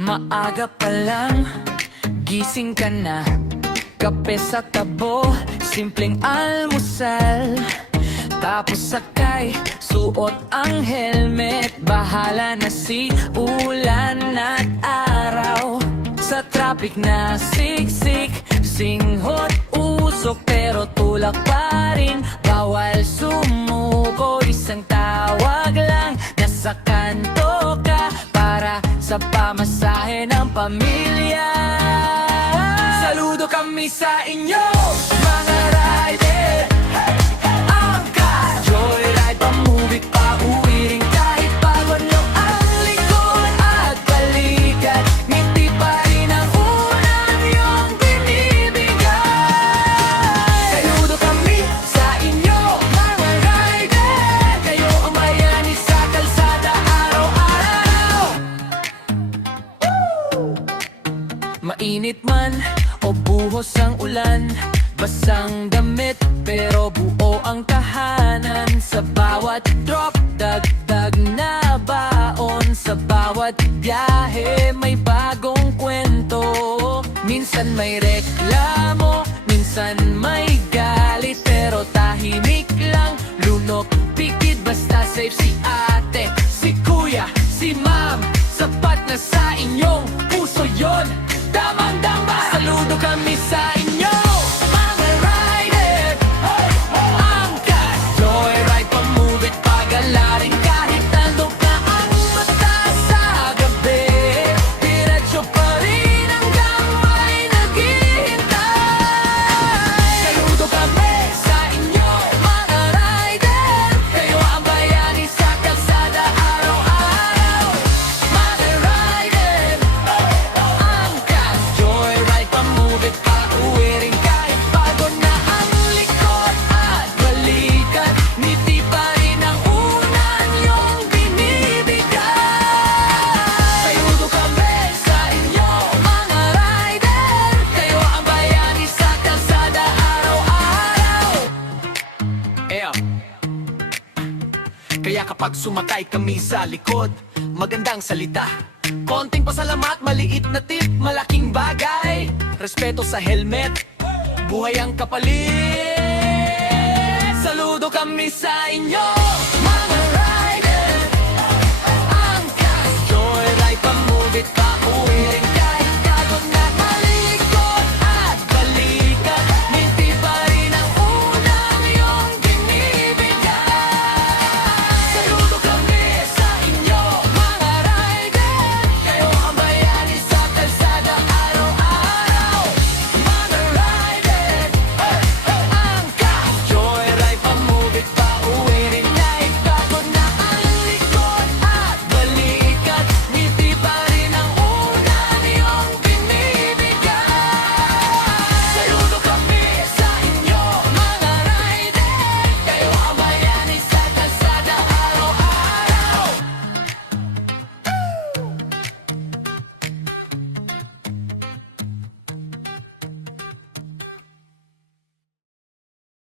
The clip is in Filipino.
Maaga pa lang, gising ka na. Kape sa tabo, simpleng almusal. Tapos sakay, suot ang helmet. Bahala na si ulan at araw. Sa traffic na siksik, singhot usok, pero tulak pa rin. Bawal sumuko, isang tawag lang. Nasa kanto ka para sa pamasahe ng pamilya. Saludo kami sa inyo, mga rider. Angkas, joyride, pamubik, pauwi rin kahit pagod nyo ang likod at balikat. Ngiti pa rin ang unang iyong binibigay. Saludo kami sa inyo, mga rider. Kayo ang bayani sa kalsada araw-araw. Mainit man o buhos ang ulan, basang damit pero buo ang tahanan. Sa bawat drop, dagdag na baon. Sa bawat biyahe, may bagong kwento. Minsan may reklamo, minsan may galit, pero tahimik lang, lunok, pikit, basta safe si ate, si kuya, si ma'am. Sapat na sa inyong puso yon, damang-dama. Saludo kami sa inyo, mga rider. Angkas, joyride, pamubit, pagalarin kahit tandok na ang mata sa gabi. Diretso pa rin hanggang may naghihintay. Saludo kami sa inyo, mga rider. Kayo ang bayani sa kalsada araw-araw. Mga rider, angkas, joyride, pamubit, pauwi rin kahit pagod na ang likod at balikat. Ngiti pa rin ang unang iyong binibigay. Saludo kami sa inyo, mga rider. Kayo ang bayani sa kalsada araw-araw. Kaya kapag sumakay kami sa likod, magandang salita, konting pasalamat, maliit na tip, malaking bagay. Respeto sa helmet, buhay ang kapalit. Saludo kami sa inyo.